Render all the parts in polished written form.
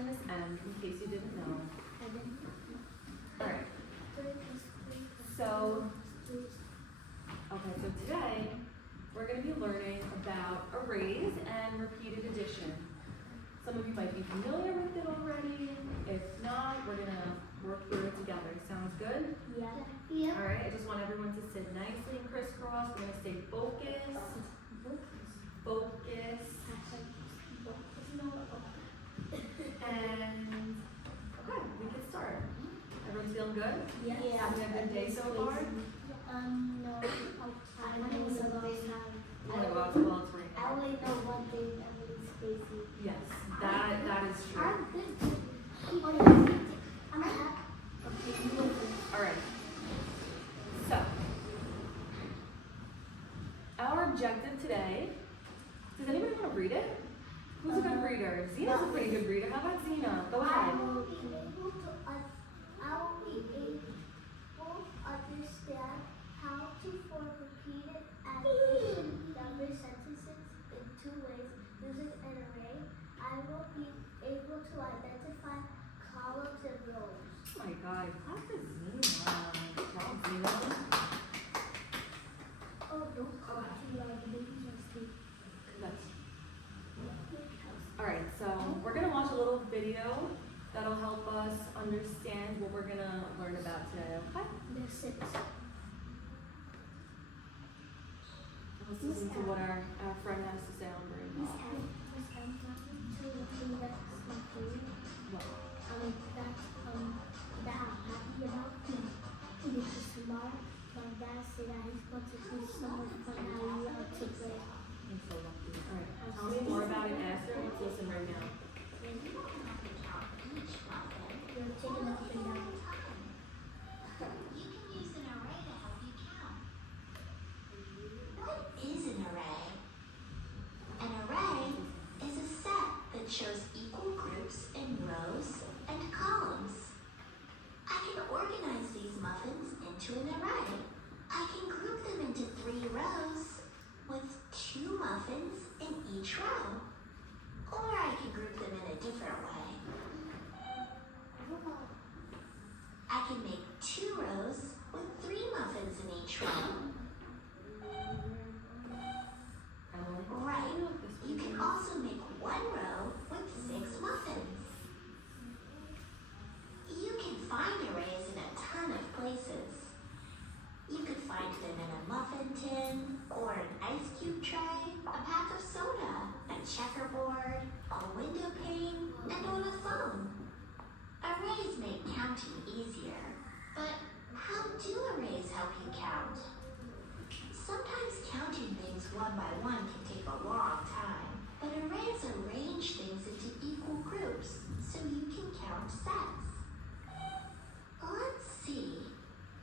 and Miss M, in case you didn't know. Alright. So today, we're going to be learning about arrays and repeated addition. Some of you might be familiar with it already. If not, we're going to work through it together. Sounds good? Yeah. Alright, I just want everyone to sit nicely and crisscross. We're going to stay focused. Focus. And, okay, we can start. Everyone's feeling good? Yeah. Having a good day so far? No. I want to go outside. You want to go out to well, it's raining. I only know one thing. Everything's crazy. Yes, that is true. I'm good. I'm happy. Alright. So, our objective today, does anybody want to read it? Who's a good reader? Zena's a pretty good reader. How about Zena? Go ahead. I will be able to understand how to form repeated and number sentences in two ways using an array. I will be able to identify columns and rows. Oh my God, clap for Zena. Wow, Zena. Oh, don't Go ahead. That's Alright, so we're going to watch a little video that'll help us understand what we're going to learn about today, okay? There's 6. Let's listen to what our friend has to say on brain. Miss M to that's my favorite. What? That I'm happy about. Because tomorrow my dad said that he's going to do so much fun and I love to play. I'm so lucky. Alright, tell me more about it after. Let's listen right now. You're taking up and down. You can use an array to help you count. What is an array? An array is a set that shows equal groups in rows and columns. I can organize these muffins into an array. I can group them into 3 rows with 2 muffins in each row. Or I can group them in a different way. I can make 2 rows with 3 muffins in each row. Right. You can also make 1 row with 6 muffins. You can find arrays in a ton of places. You could find them in a muffin tin, or an ice cube tray, a pack of soda, a checkerboard, a window pane, and on a phone. Arrays make counting easier, but how do arrays help you count? Sometimes counting things one by one can take a long time, but arrays arrange things into equal groups so you can count sets. Let's see.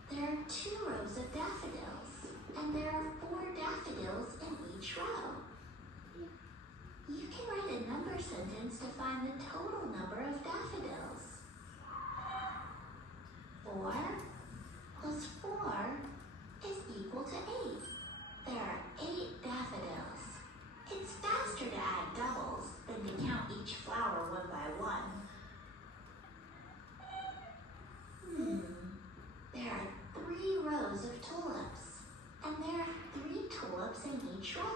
There are 2 rows of daffodils, and there are 4 daffodils in each row. You can write a number sentence to find the total number of daffodils. 4 plus 4 is equal to 8. There are 8 daffodils. It's faster to add doubles than to count each flower one by one. There are 3 rows of tulips, and there are 3 tulips in each row.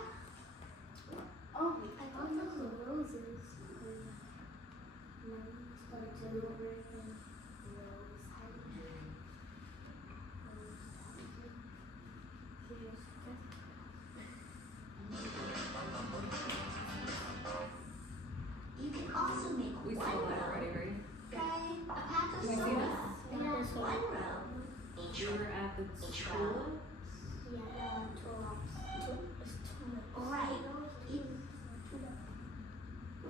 Oh, I thought those were roses. You can also make We 1 saw that row. already, right? Okay, a pack of Can we see soda. this? And there's 1 row. Each We row. were at the Each school. row. Yeah, Right.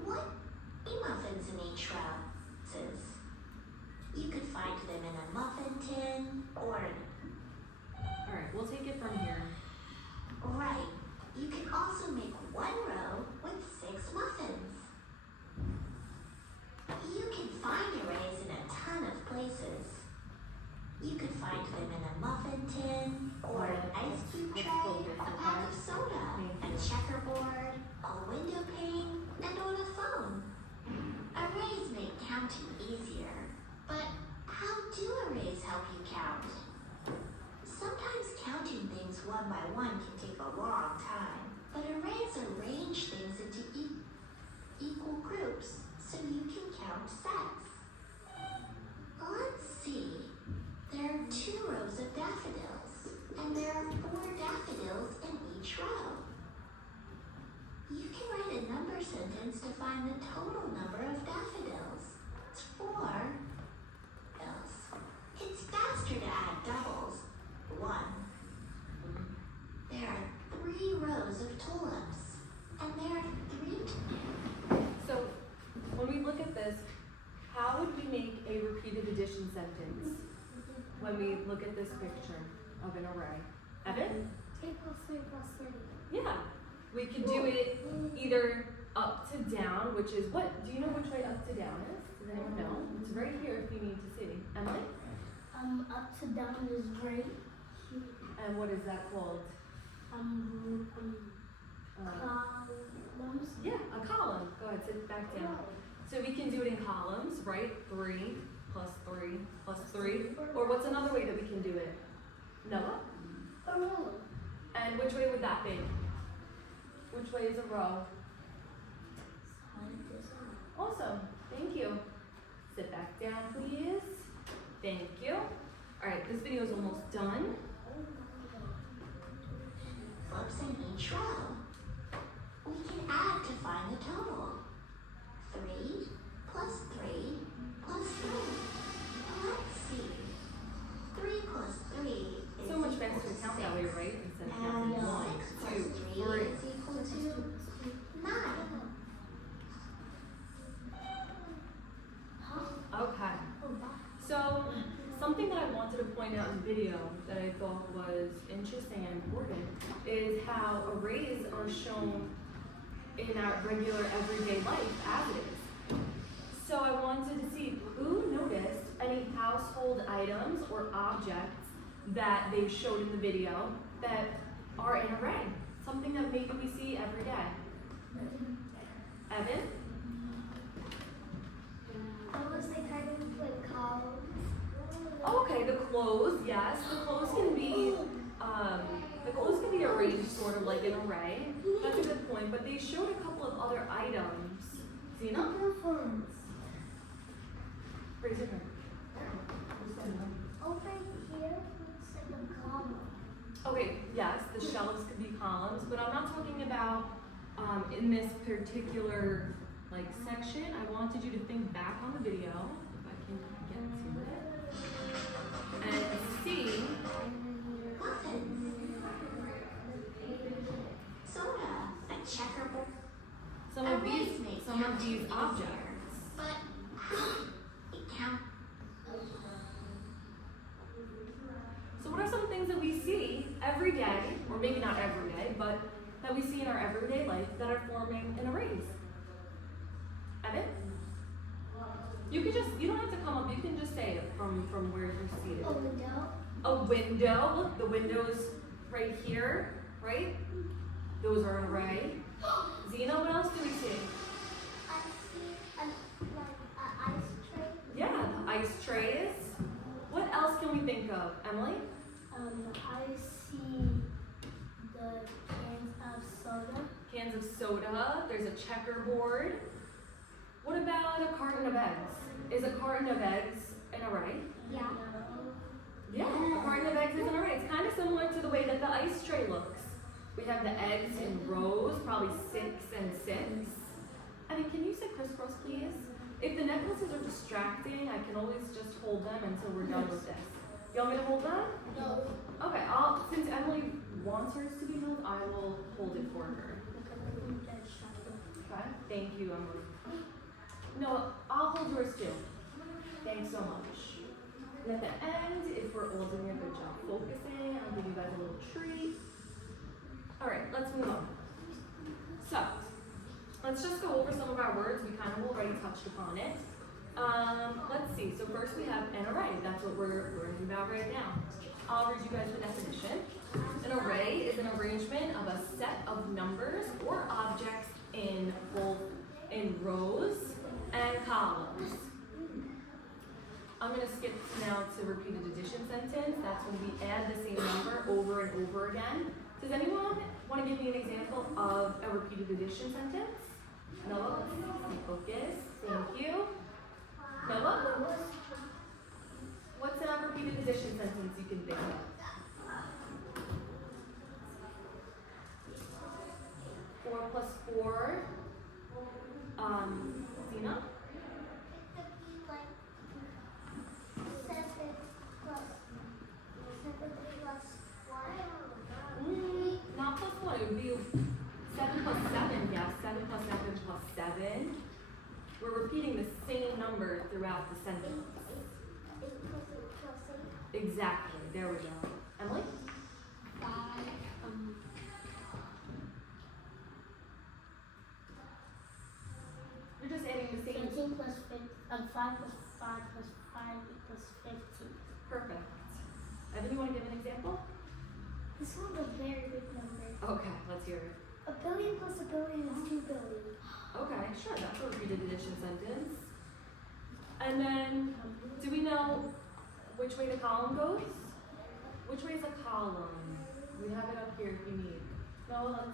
What muffins in each row? You could find them in a muffin tin or Alright, we'll take it from here. right. You can also make 1 row with 6 muffins. You can find arrays in a ton of places. You could find them in a muffin tin or counting easier. But how do arrays help you count? Sometimes counting things one by one can take a long time, but arrays arrange things into equal groups so you can count sets. Let's see. There are 2 rows of daffodils, and there are 4 daffodils in each row. You can write a number sentence to find the total number of daffodils. It's 4 bills. It's faster to add doubles. 1. There are 3 rows of tulips, and there are 3 So when we look at this, how would we make a repeated addition sentence when we look at this picture of an array? Evan? 2 plus 3 plus 3. Yeah. We could do it either up to down, which is what? Do you know which way up to down is? Does anyone know? It's right here if you need to see. Emily? Up to down is right here. And what is that called? Columns. Yeah, a column. Go ahead, sit back down. So we can do it in columns, right? 3 plus 3 plus 3. Or what's another way that we can do it? Noah? A row. And which way would that be? Which way is a row? Awesome. Thank you. Sit back down, please. Thank you. All right, this video is almost done. flips in each row. We can add to find the total. 3 plus 3 plus 3. Let's see. 3 plus 3 is So much equal faster to count that way, right? Instead of And counting 6 1, plus 2, 3 3. is equal to 9. Okay. So something that I wanted to point out in the video that I thought was interesting and important is how arrays are shown in our regular everyday life as it is. So I wanted to see who noticed any household items or objects that they showed in the video that are in array. Something that maybe we see every day. Evan? Okay, the clothes, yes. The clothes can be arranged sort of like an array. That's a good point, but they showed a couple of other items. Zena? Raise your hand. Over here, it's like a column. Okay, yes, the shelves could be columns, but I'm not talking about in this particular section. I wanted you to think back on the video, if I can get to it, and see. Soda, a checkerboard. Some of these objects. But it counts. So what are some things that we see every day, or maybe not every day, but that we see in our everyday life that are forming an arrays? Evan? You don't have to come up, you can just say it from where you're seated. A window. A window, look, the window's right here, right? Those are an array. Zena, what else do we see? I see an ice tray. Yeah, the ice trays. What else can we think of? Emily? I see the cans of soda. Cans of soda, there's a checkerboard. What about a carton of eggs? Is a carton of eggs an array? Yeah. Yeah, a carton of eggs is an array. It's kind of similar to the way that the ice tray looks. We have the eggs in rows, probably 6 and 6. I mean, can you say crisscross, please? If the necklaces are distracting, I can always just hold them until we're done with this. You want me to hold them? No. Okay, since Emily wants hers to be held, I will hold it for her. Okay, thank you, Emily. No, I'll hold yours too. Thanks so much. And at the end, if we're all doing a good job focusing, I'll give you guys a little treat. All right, let's move on. So, let's just go over some of our words. We kind of already touched upon it. Let's see. So first we have an array. That's what we're learning about right now. I'll read you guys the definition. An array is an arrangement of a set of numbers or objects in rows and columns. I'm gonna skip now to repeated addition sentence. That's when we add the same number over and over again. Does anyone want to give me an example of a repeated addition sentence? Noah, focus. Thank you. Noah, what's a repeated addition sentence you can think of? 4 plus 4. Zena? It could be like 7 plus 1. Not plus 1. It would be 7 plus 7. Yes, 7 plus 7 plus 7. We're repeating the same number throughout the sentence. 8 plus 8 plus 8. Exactly. There we go. Emily? 5. You're just adding the same. 15 plus 5 plus 5 plus 5 equals 15. Perfect. Evan, you want to give an example? This one's a very big number. Okay, let's hear it. A billion plus a billion is 2 billion. Okay, sure. That's a repeated addition sentence. And then, do we know which way the column goes? Which way is a column? We have it up here if you need. No, let's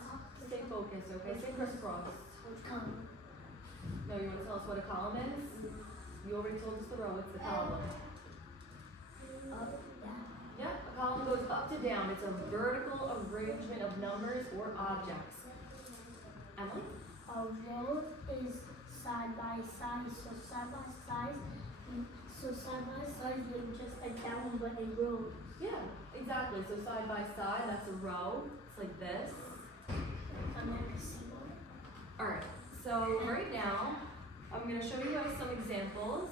stay focused, okay? Say crisscross. Which column? No, you want to tell us what a column is? You already told us the row. It's the column. Up, down. Yep, a column goes up to down. It's a vertical arrangement of numbers or objects. Emily? A row is side by side, so side by side is just like that one, but in rows. Yeah, exactly. So side by side, that's a row. It's like this. I'm like a single. All right. So right now, I'm going to show you guys some examples,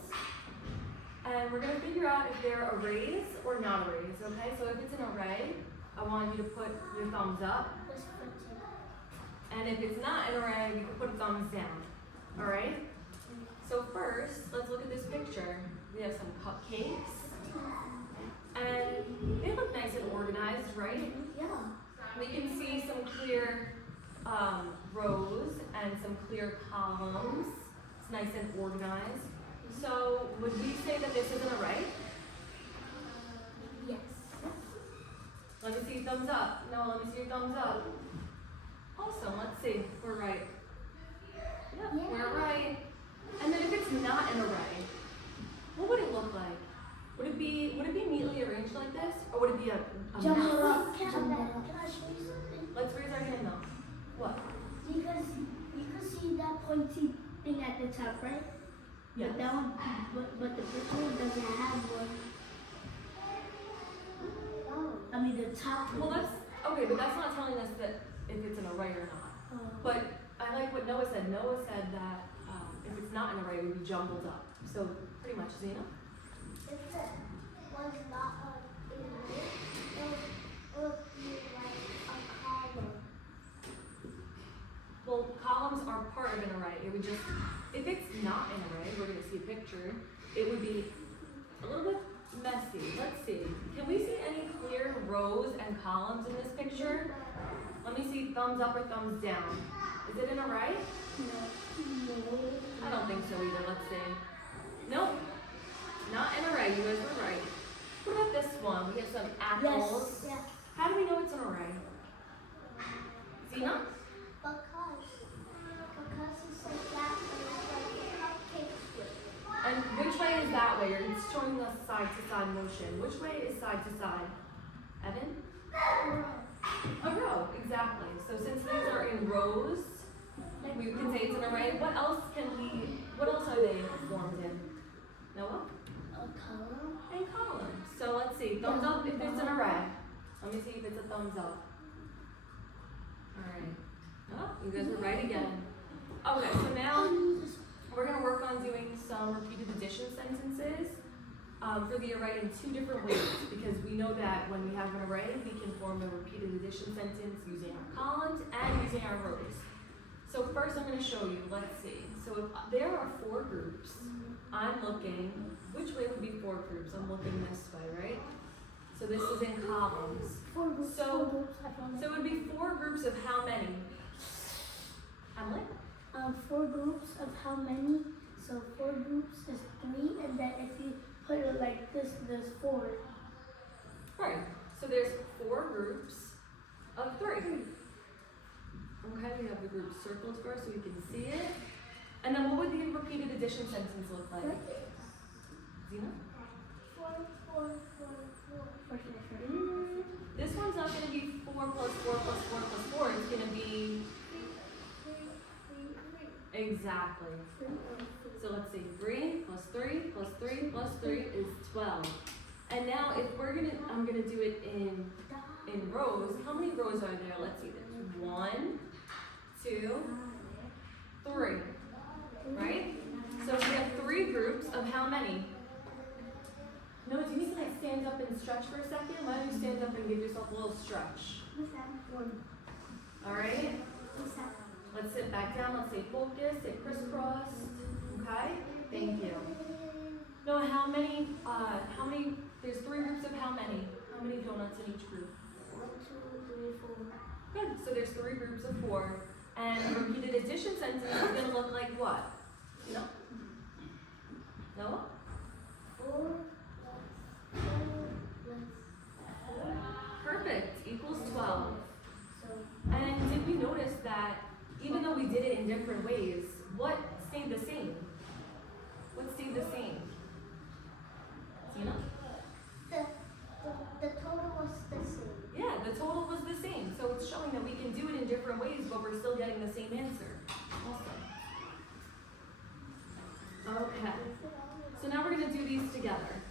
and we're going to figure out if they're arrays or not arrays. Okay. So if it's an array, I want you to put your thumbs up, Just 15. and if it's not an array, you can put a thumbs down. All right. So first, let's look at this picture. We have some cupcakes, and they look nice and organized, right? Yeah. We can see some clear rows and some clear columns. It's nice and organized. So would we say that this is an array? Yes. Let me see thumbs up. No, let me see your thumbs up. Awesome. Let's see. We're right. Yep, Yeah. we're right. And then if it's not an array, what would it look like? Would it be neatly arranged like this, or would it be a Jump mess? up. Can I show you something? Let's raise our hand now. What? Because you can see that pointy thing at the top, right? Yes. But that one, but the picture one doesn't have one. I mean the top Well, one. that's okay, but that's not telling us that if it's an array or not. But I like what Noah said. Noah said that if it's not an array, it would be jumbled up. So pretty much, Zena. If it was not an array, it would be like a column. Well, columns are part of an array. It would just, if it's not an array, we're going to see a picture. It would be a little bit messy. Let's see. Can we see any clear rows and columns in this picture? Let me see thumbs up or thumbs down. Is it an array? No. I don't think so either. Let's see. Nope. Not an array. You guys were right. What about this one? We have some apples. Yes. How do we know it's an array? Zena? Because it's like that, and it's like a cupcake strip. And which way is that way? It's showing us side to side motion. Which way is side to side? Evan? A row, exactly. So since these are in rows, we can say it's an array. What else are they formed in? Noah? A column. And columns. So let's see. Thumbs up if it's an array. Let me see if it's a thumbs up. Alright. Oh, you guys were right again. Okay, so now we're going to work on doing some repeated addition sentences for the array in two different ways, because we know that when we have an array, we can form a repeated addition sentence using our columns and using our rows. So first I'm going to show you, let's see. So if there are 4 groups, I'm looking, which way would be 4 groups? I'm looking this way, right? So this is in columns. 4 groups. So- 4 groups. I found So it would be 4 groups of how many? Emily? 4 groups of how many? So 4 groups is 3, and then if you put it like this, there's 4. Right, so there's 4 groups of 3. Okay, we have the group circled first so we can see it. And then what would the repeated addition sentence look like? Zena? 4, 4, 4, 4. This one's not going to be 4 plus 4 plus 4 plus 4. It's going to be 3. exactly. So let's say 3 plus 3 plus 3 plus 3 is 12. And now if I'm gonna do it in rows. How many rows are there? Let's see. There's 1, 2, 3. Right? So we have 3 groups of how many? No, do you need to like stand up and stretch for a second? Why don't you stand up and give yourself a little stretch? All right. Let's sit back down. Let's say focus. Say crisscross. Okay. Thank you. No, how many? There's 3 groups of how many? How many donuts in each group? 1, 2, 3, 4. Good. So there's 3 groups of 4. And repeated addition sentence is going to look like what? No. Noah? 4 plus 4 plus 4. Perfect. Equals 12. So And did we notice that even though we did it in different ways, what stayed the same? What stayed the same? Zena? the total was the same. Yeah, the total was the same. So it's showing that we can do it in different ways, but we're still getting the same answer. Awesome. Okay. So now we're going to do these together.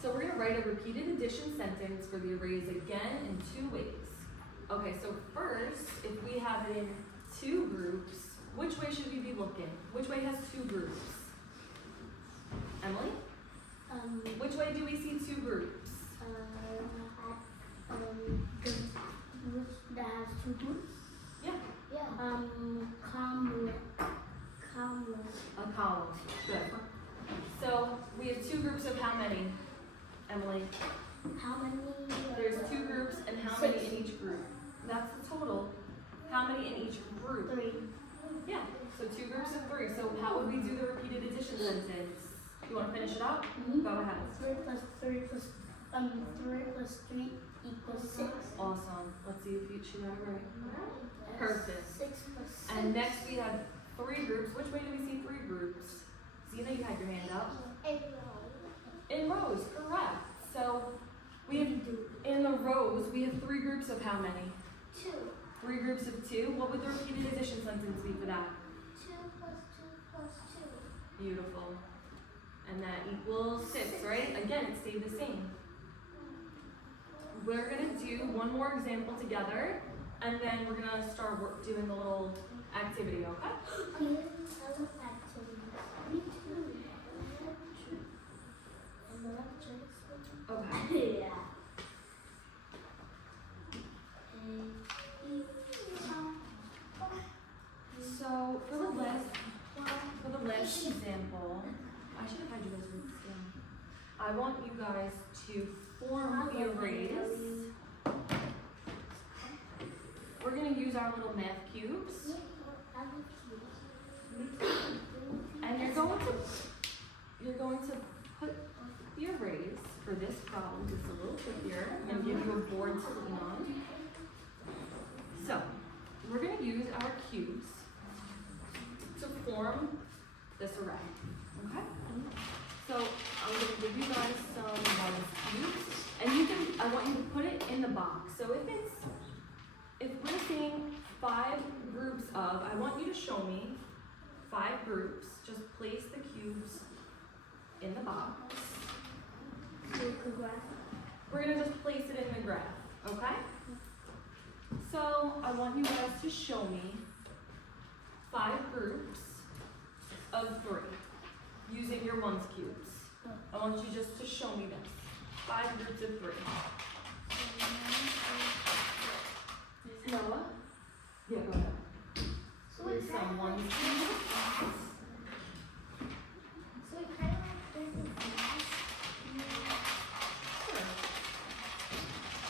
So we're going to write a repeated addition sentence for the arrays again in 2 ways. Okay, so first, if we have it in 2 groups, which way should we be looking? Which way has 2 groups? Emily? Which way do we see 2 groups? That has 2 groups. Yeah. Comma. A column. Good. So we have 2 groups of how many, Emily? How many? There's 2 groups and how many in each group? That's the total. How many in each group? 3. Yeah. So 2 groups of 3. So how would we do the repeated addition sentence? You want to finish it up? Go ahead. 3 plus 3 plus 3 plus 3 equals 6. Awesome. Let's see if she got it right. Perfect. 6 plus 6. And next we have 3 groups. Which way do we see 3 groups? Zena, you had your hand up. In rows, correct. So we have in the rows we have 3 groups of how many? 2. 3 groups of 2. What would the repeated addition sentence be for that? 2 plus 2 plus 2. Beautiful. And that equals 6, right? Again, it stayed the same. We're going to do one more example together, and then we're going to start doing a little activity, okay? Okay. Yeah. So for the last example, I should have had you guys write this down. I want you guys to form the arrays. We're going to use our little math cubes. And you're going to put the arrays for this problem just a little trickier. I'm going to give you a board to lean on. So, we're going to use our cubes to form this array. Okay? So, I'm going to give you guys some cubes, and I want you to put it in the box. So if we're seeing 5 groups of, I want you to show me 5 groups. Just place the cubes in the box. We're going to just place it in the graph, okay? So I want you guys to show me 5 groups of 3 using your ones cubes. I want you just to show me this. 5 groups of 3. Noah? Yeah, go ahead. With some ones cubes.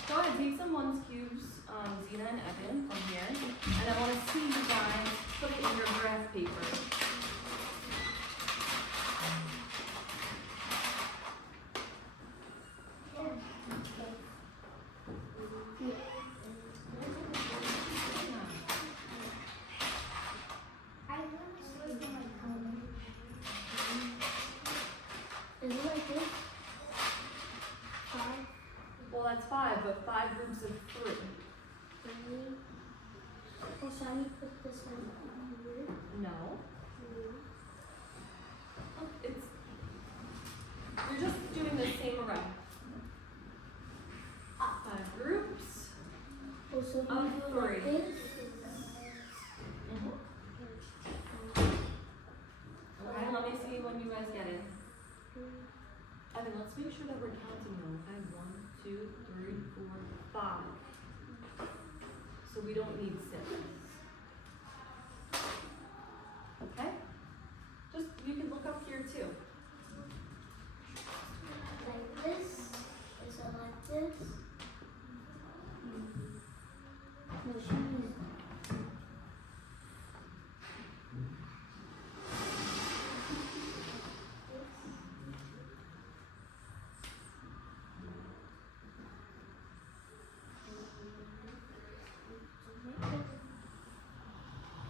Go ahead, take some ones cubes, Zena and Evan, from here, and I want to see you guys put it in your graph paper. that's 5, but 5 groups of 3. 3. Oh, shall we put this one here? No. 3. Oh, you're just doing the same array. 5 groups. Oh, so do Of we do it like 3. this? Okay, let me see when you guys get it. Evan, let's make sure that we're counting them. Okay, 1, 2, 3, 4, 5. So we don't need 6. Okay? Just, you can look up here too. Like this? Is it like this? No, she needs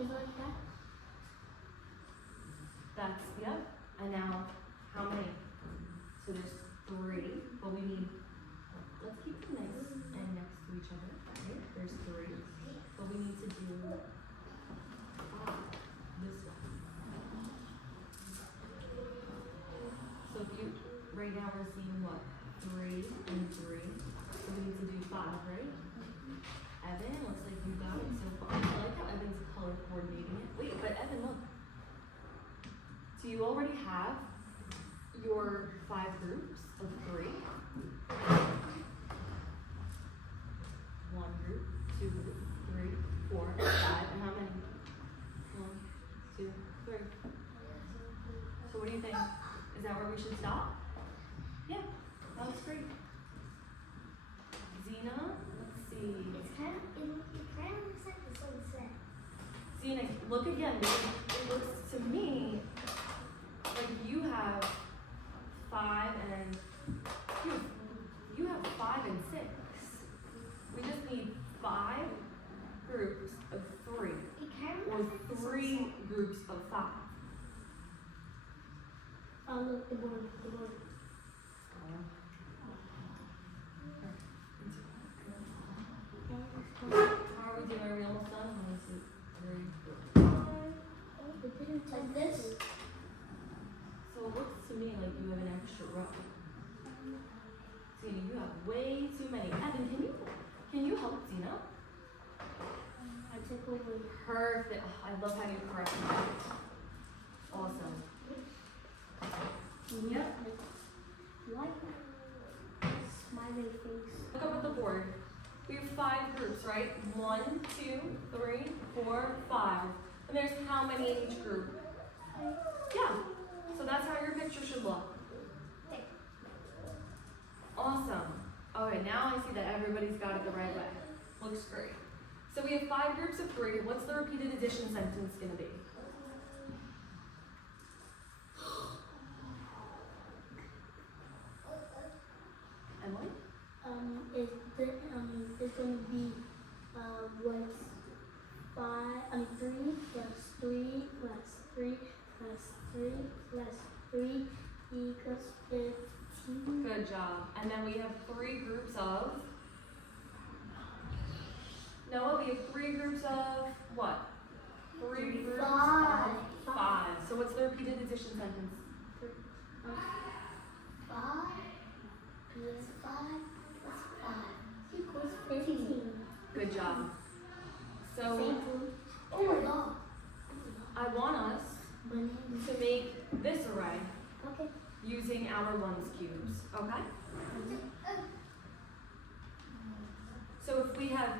is it like that? That's, yep. And now, how many? So there's 3, but we need, let's keep them nice and next to each other, right? There's 3, but we need to do 5 this way. So if you, right now we're seeing what? 3 and 3. So we need to do 5, right? Evan, looks like you got it so far. I like how Evan's color coordinating it. Wait, but Evan, look. So you already have your 5 groups of 3. 1 group, 2 group, 3, 4, 5, and how many? 1, 2, 3. So what do you think? Is that where we should stop? Yeah, that was great. Zena, let's see. It kind of looks like the sunset. Zena, look again, because it looks to me like you have 5 and you have 5 and 6. We just need 5 groups of 3 It kind of or looks like the 3 sunset. groups of 5. Oh, look, the board, the board. How are we doing? Are we almost done? 1, 2, 3, 4, 5. Oh, it didn't like this. So it looks to me like you have an extra row. Zena, you have way too many. Evan, can you help Zena? I took away. Perfect. Oh, I love how you correct me. Awesome. Yep. Like smiley face. Look up at the board. We have 5 groups, right? 1, 2, 3, 4, 5. And there's how many in each group? Yeah. So that's how your picture should look. Awesome. Okay, now I see that everybody's got it the right way. Looks great. So we have 5 groups of 3. What's the repeated addition sentence going to be? Emily? It's going to be what's 3 plus 3 plus 3 plus 3 plus 3 equals 15. Good job. And then we have 3 groups of. Noah, we have 3 groups of what? 3 groups Five. of 5. So what's the repeated addition sentence? 5 plus 5 plus 5 equals 15. Good job. So Oh my god. I want us to make this array Okay. using our 1's cubes. Okay? So if we have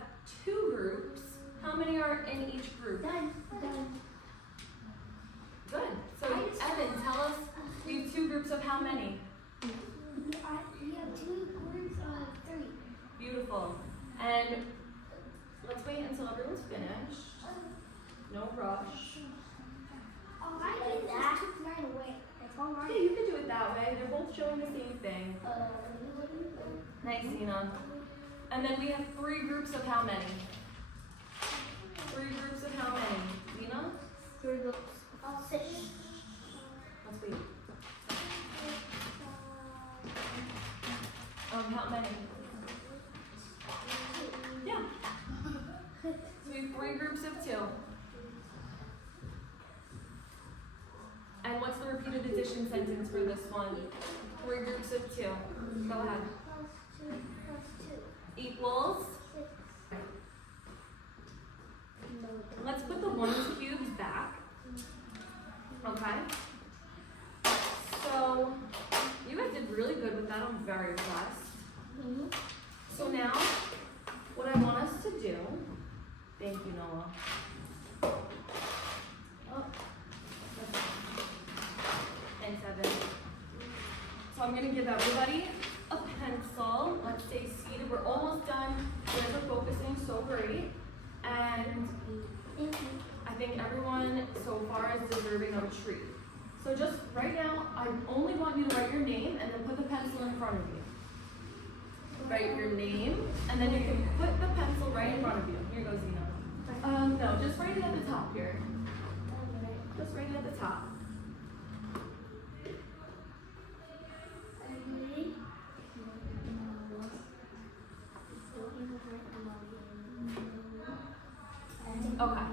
2 groups, how many are in each group? Done. Good. So Evan, tell us, we have 2 groups of how many? We have 2 groups of 3. Beautiful. And let's wait until everyone's finished. No rush. Oh, I think that took mine away. That's all Yeah, you can do it that way. They're both showing the same thing. Nice, Zena. And then we have 3 groups of how many? 3 groups of how many? Zena? 3 groups. 6. Let's wait. How many? sentence for this one. 3 groups of 2. Go ahead. +2 Equals. 6. Let's put the ones cubes back. Okay. So you guys did really good with that. I'm very impressed. So now, what I want us to do. Thank you, Noah. Oh. Thanks, Evan. So I'm gonna give everybody a pencil. Let's stay seated. We're almost done. You guys are focusing so great. And I think everyone so far is deserving of a treat. So just right now, I only want you to write your name and then put the pencil in front of you. Write your name, and then you can put the pencil right in front of you. Here goes Zena. No, just write it at the top here. Just write it at the top. Okay.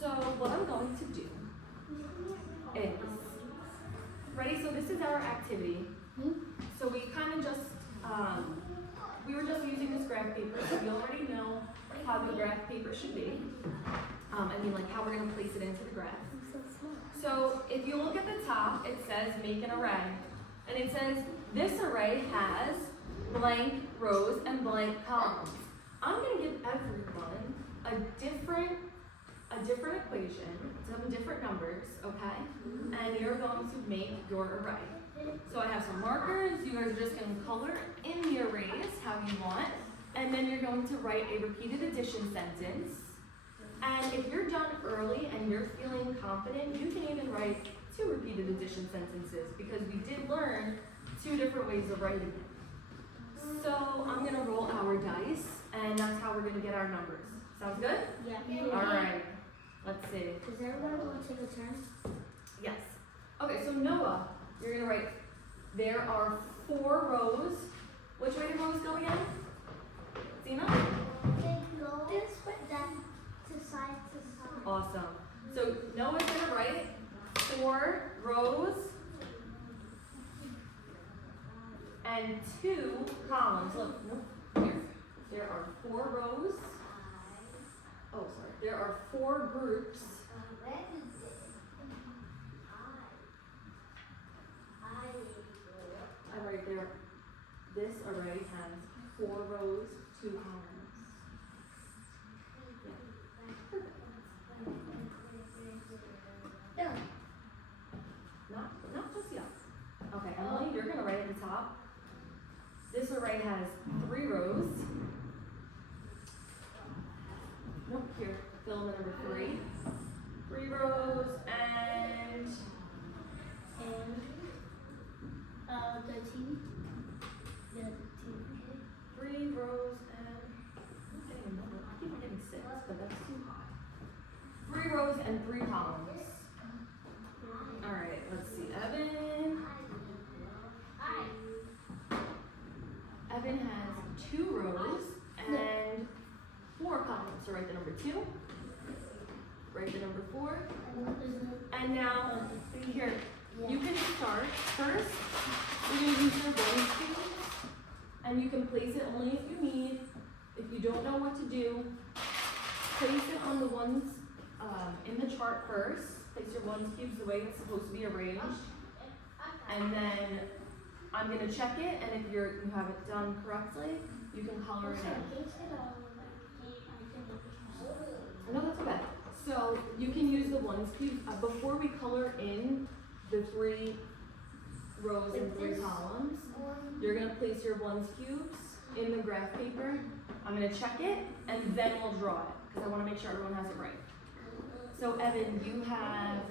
So what I'm going to do is, ready? So this is our activity. So we kind of just, we were just using this graph paper, so we already know how the graph paper should be. I mean, like how we're going to place it into the graph. So if you look at the top, it says make an array. And it says this array has blank rows and blank columns. I'm going to give everyone a different equation, some different numbers, okay? And you're going to make your array. So I have some markers. You guys are just going to color in the arrays how you want. And then you're going to write a repeated addition sentence. And if you're done early and you're feeling confident, you can even write 2 repeated addition sentences because we did learn 2 different ways of writing it. So I'm going to roll our dice, and that's how we're going to get our numbers. Sounds good? Yeah. All right. Let's see. Does everybody want to take a turn? Yes. Okay, so Noah, you're going to write, there are 4 rows. Which way do rows go again? Zena? They go this way, then to side to side. Awesome. So Noah's going to write 4 rows and 2 columns. Look, here. There are 4 rows. Oh, sorry. There are 4 groups. I write there. This array has 4 rows, 2 columns. Yeah. Done. Not just yet. Okay, Emily, you're gonna write at the top. This array has 3 rows. Nope, here, fill in the number 3. 3 rows and The TV. Yeah, the TV. 3 rows and I'm getting a number. I keep getting 6, but that's too high. 3 rows and 3 columns. All right, let's see. Evan has 2 rows and 4 columns. So write the number 2. Write the number 4. And now, here, you can start first. We're going to use your ones cubes, and you can place it only if you need. If you don't know what to do, place it on the ones in the chart first. Place your ones cubes the way it's supposed to be arranged. And then I'm going to check it, and if you have it done correctly, you can color it in. No, that's okay. So you can use the ones cube. Before we color in the 3 rows and 3 columns, you're going to place your ones cubes in the graph paper. I'm going to check it, and then we'll draw it, because I want to make sure everyone has it right. So Evan, you have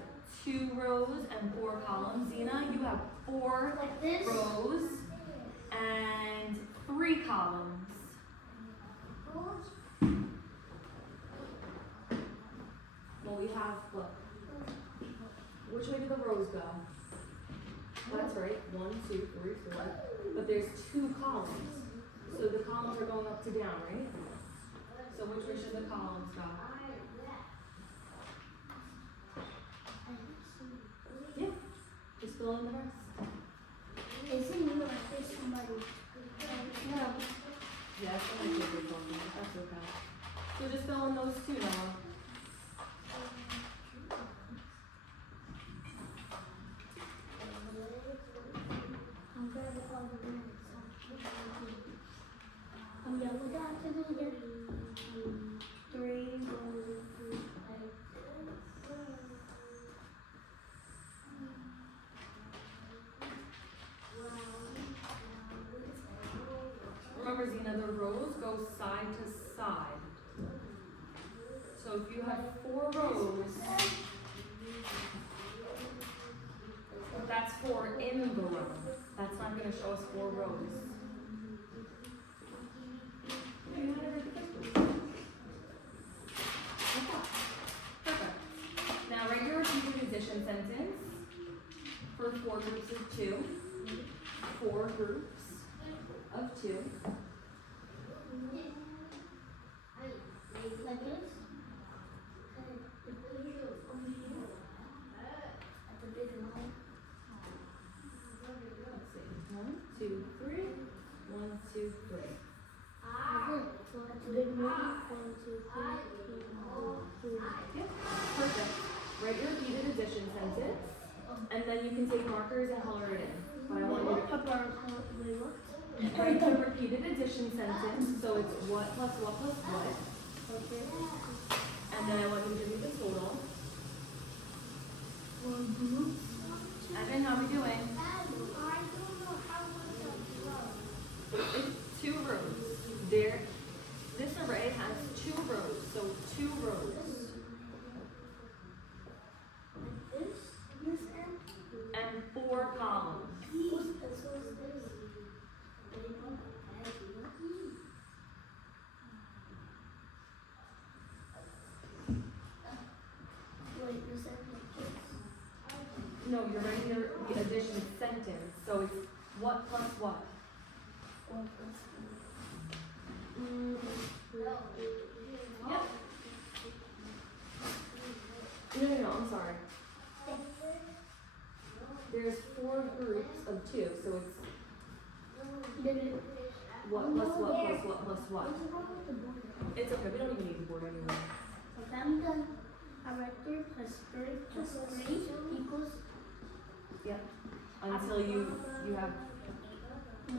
2 rows and 4 columns. Zena, you have 4 Like this? rows and 3 columns. Well, we have, look. Which way do the rows go? That's right, 1, 2, 3, 4. But there's 2 columns. So the columns are going up to down, right? So which way should the columns go? Yeah. fill in the rest. Isn't you like there's somebody? No. Yes, I like your big one, but that's okay. So just fill in those two, Noah. I'm gonna call the minutes. Yeah, we got to do the 3 rows like Remember, Zena, the rows go side to side. So if you have 4 rows, that's 4 in the row. That's not going to show us 4 rows. Yeah, you had it right there. Okay. Perfect. Now write your repeated addition sentence for 4 groups of 2. 4 groups of 2. like this. At the big line. Let's see. 1, 2, 3. 1, 2, 3. So at the big line. 1, 2, 3. Yep. Perfect. Write your repeated addition sentence, and then you can take markers and color it in. But I want you to write your repeated addition sentence, so it's what plus what plus what. Okay. And then I want you to give me the total. Evan, how are we doing? It's 2 rows. There. This array has 2 rows, so 2 rows. And 4 columns. No, you're writing the addition sentence, so it's what plus what? Yep. No, I'm sorry. There's 4 groups of 2, so it's what plus what plus what plus what. It's okay, we don't even need the board anyway. Okay, I'm done. I write 3 plus 3 plus 3 equals. Yep. Until you have. So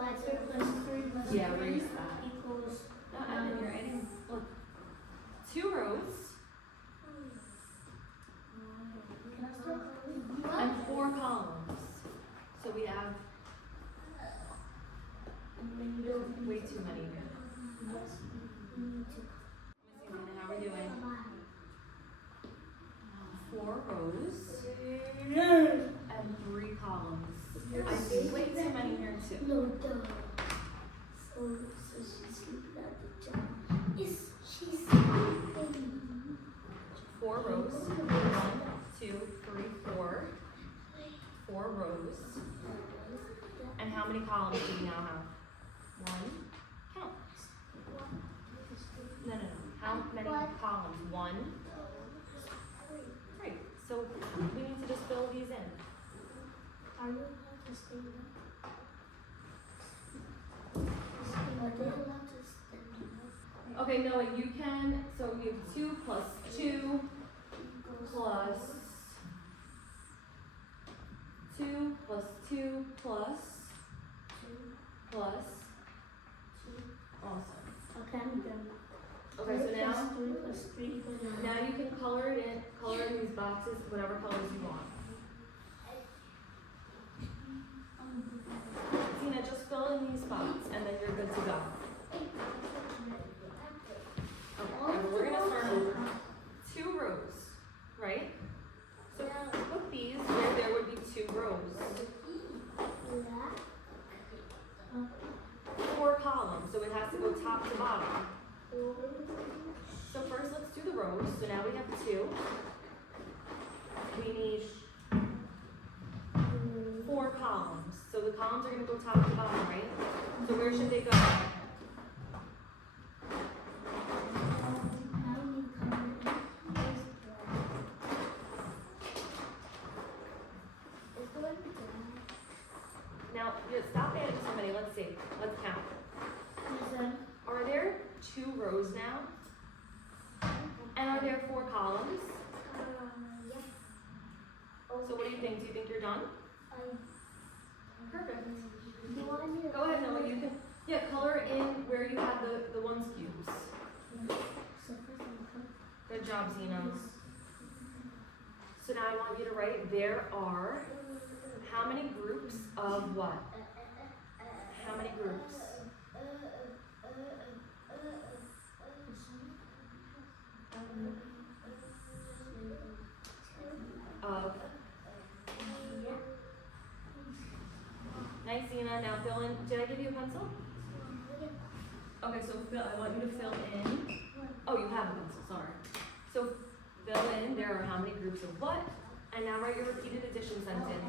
I 3 plus 3 plus Yeah, 3 erase that. equals. And then you're adding, look, 2 rows Can I start? and 4 columns. So we have And then you don't way too many here. need to. How are we doing? 4 rows and 3 columns. I see way too many here too. No, duh. So she's sleeping at the job. She's sleeping. 4 rows. 1, 2, 3, 4. 4 rows. And how many columns do we now have? 1. Count. No. How many columns? 1. Right. So we need to just fill these in. Are you allowed to stay there? Are they allowed to stay there? Okay, Noah, you can. So you have 2 plus 2 plus 2 plus 2 plus. Awesome. Okay, I'm done. Okay, so 3 now. plus 3 plus 3 equals 9. Now you can color in these boxes, whatever colors you want. Tina, just fill in these spots and then you're good to go. Okay, and we're gonna start over. 2 rows, right? So with these, there would be 2 rows. 4 columns, so it has to go top to bottom. So first let's do the rows. So now we have 2. We need 4 columns. So the columns are going to go top to bottom, right? So where should they go? Now, just stop adding so many. Let's see. Let's count. Are there 2 rows now? And are there 4 columns? Yeah. So what do you think? Do you think you're done? Perfect. You want me to Go ahead, Noah. You can, yeah, color in where you have the ones cubes. So first I'm going Good job, Zena. So now I want you to write, there are how many groups of what? How many groups? Of. Nice, Zena. Now fill in. Did I give you a pencil? Okay, so I want you to fill in. Oh, you have a pencil, sorry. So fill in, there are how many groups of what? And now write your repeated addition sentence.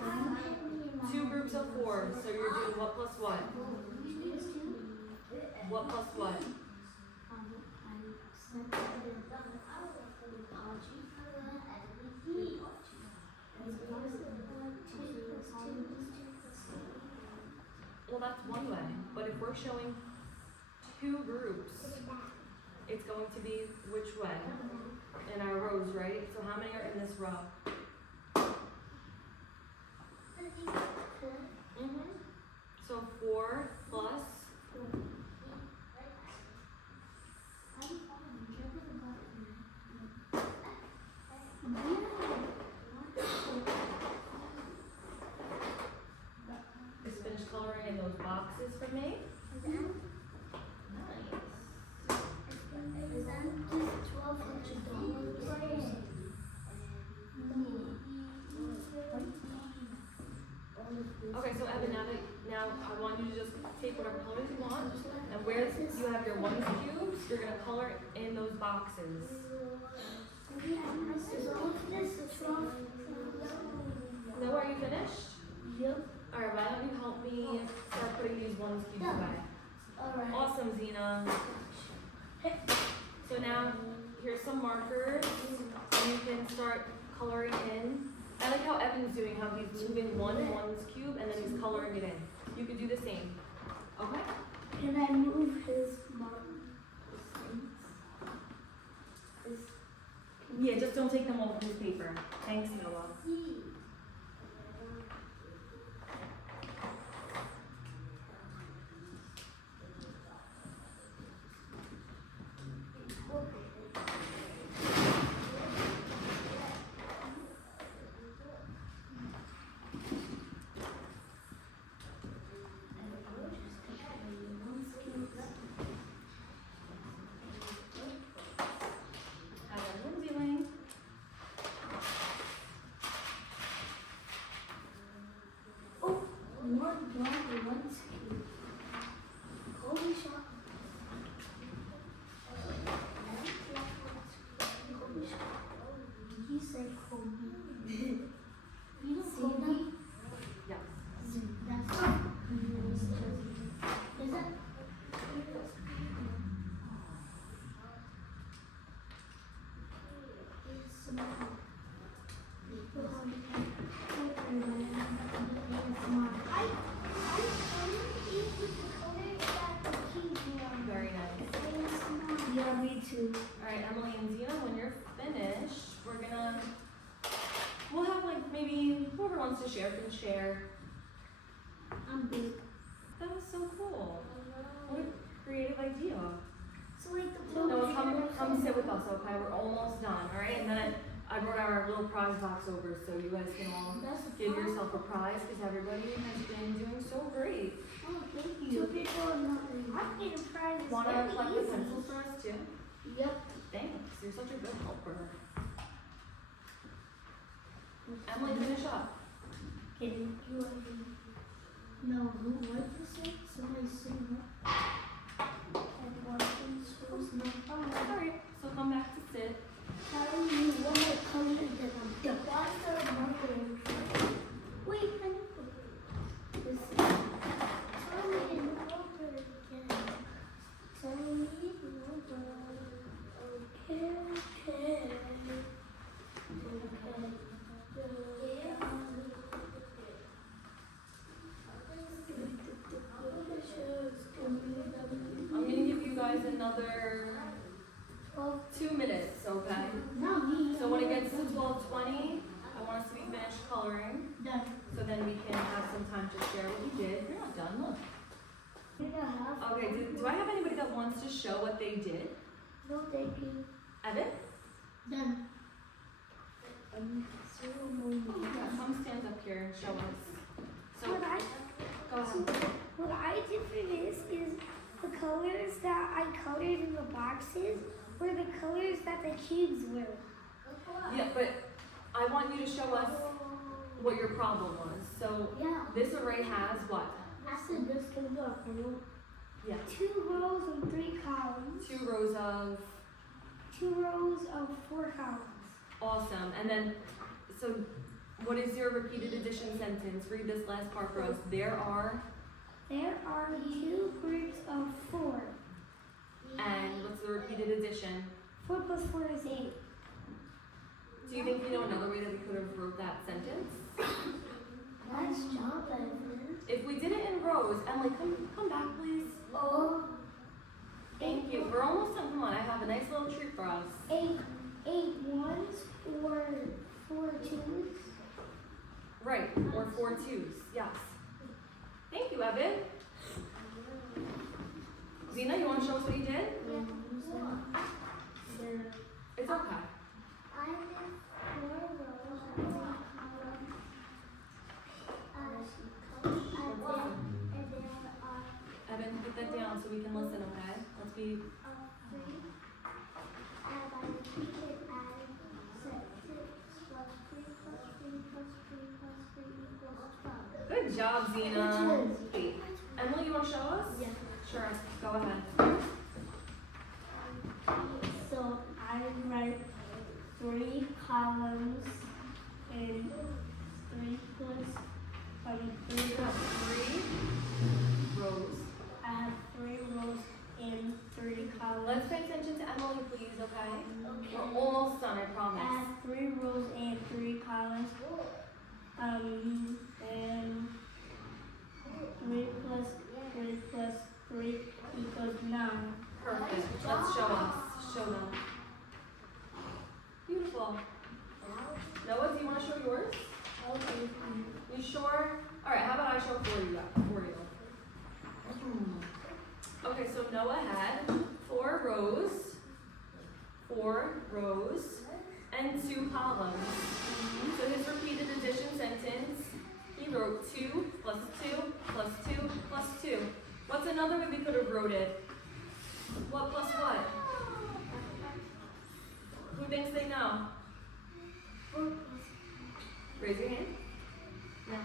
2 groups of 4, so you're doing what plus what? What plus what? Well, that's one way, but if we're showing 2 groups, it's going to be which way? In our rows, right? So how many are in this row? So 4 plus. Just finish coloring in those boxes for me. Nice. Okay, so Evan, now I want you to just take whatever colors you want, and where you have your ones cubes, you're gonna color in those boxes. Noah, are you finished? Yep. Alright, why don't you help me start putting these ones cubes away? Alright. Awesome, Zena. So now, here's some markers, and you can start coloring in. I like how Evan's doing, how he's moving ones cube, and then he's coloring it in. You could do the same. Okay? Can I move his mark? Yeah, just don't take them off his paper. Thanks, Noah. How's everyone doing? Oh, one block, one skin. Holy shot. Holy shot. Did you say Kobe? You know Kobe? Yes. That's is that? Very nice. Yeah, me too. Alright, Emily and Zena, when you're finished, we'll have like maybe whoever wants to share can share. I'm big. That was so cool. What a creative idea. So like the blue. No, come sit with us, okay? We're almost done, alright? And then I brought our little prize box over so you guys can all give yourself a prize because everybody has been doing so great. Oh, thank you. 2 people are not. I'm getting prizes. Wanna collect the pencils for us too? Yep. Thanks, you're such a good helper. Emily, finish up. Can you no, who was this? Somebody sitting up. And Watson's supposed to know. Alright, so come back to sit. Tell me what my color that I'm done. Why is there a marker? Wait, I know. This is. Tell me in order again. Tell me in order. Okay, okay. Okay. Yeah. another 12. 2 minutes, okay? Not me. So when it gets to 12:20, I want us to be finished coloring, Done. so then we can have some time to share what we did. You're not done, look. Okay, do I have anybody that wants to show what they did? No, thank you. Evan? Done. Yeah, come stand up here and show us. So, What I, go ahead. what I did for this is the colors that I colored in the boxes were the colors that the cubes were. Yeah, but I want you to show us what your problem was. So, Yeah. this array has what? I said this can go for you. Yeah. 2 rows and 3 columns. 2 rows of 2 rows of 4 columns. awesome. And then, so what is your repeated addition sentence? Read this last part for us. There are, There are 2 groups of 4. and what's the repeated addition? 4 plus 4 is 8. Do you think you know another way that we could have wrote that sentence? Nice job, Evan. If we did it in rows, Emily, come back, please. Oh, Thank you. We're almost done. Come on, I have a nice little treat for us. 8 ones or 4 twos. Right, or 4 twos. Yes. Thank you, Evan. Zena, you want to show us what you did? It's okay. I did 4 rows and 3 columns. And there are Evan, put that down so we can listen, okay? Let's be 3. And I repeated adding sentence plus 3 plus 3 plus 3 plus 3 equals 12. good job, Zena. Wait, Emily, you want to show us? Yeah. Sure. Go ahead. So I write 3 columns and 3 plus 3 You have 3 rows. I have 3 rows and 3 columns. Let's pay attention to Emily, please, okay? We're almost done, I I promise. have 3 rows and 3 columns. And 3 plus 3 equals 9. Perfect. Let's show us. Show them. Beautiful. Noah, do you want to show yours? You sure? All right. How about I show for you? Okay. So Noah had 4 rows, and 2 columns. So his repeated addition sentence, he wrote 2 plus 2 plus 2 plus 2. What's another way we could have wrote it? What plus what? Who thinks they know? Raise your hand. No.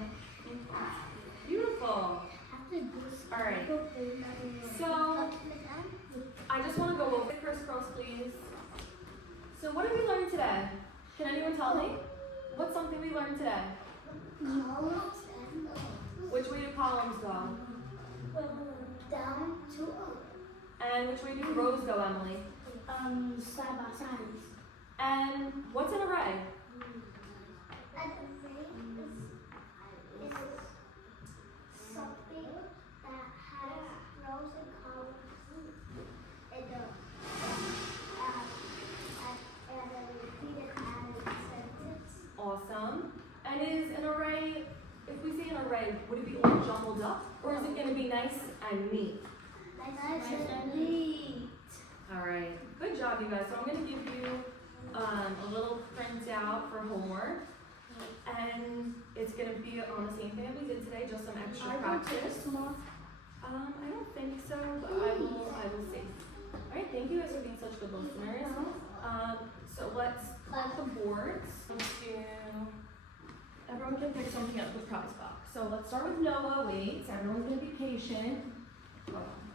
Beautiful. All right. So I just want to go over it crisscross, please. So what did we learn today? Can anyone tell me? What's something we learned today? Columns Which way do columns go? down to up. And which way do rows go, Emily? Side by sides. And what's an array? An array is something that has rows and columns and a repeated added sentence. Awesome. And is an array, if we say an array, would it be all jumbled up? Or is it going to be nice and neat? Nice and neat. All right. Good job, you guys. So I'm going to give you a little printout for homework. And it's going to be on the same thing that we did today, just some extra practice. I don't think so, but I will see. All right, thank you guys for being such good listeners. So let's collect the boards. Everyone can pick something out of the prize box. So let's start with Noah. Wait, everyone's gonna be patient. Hold on.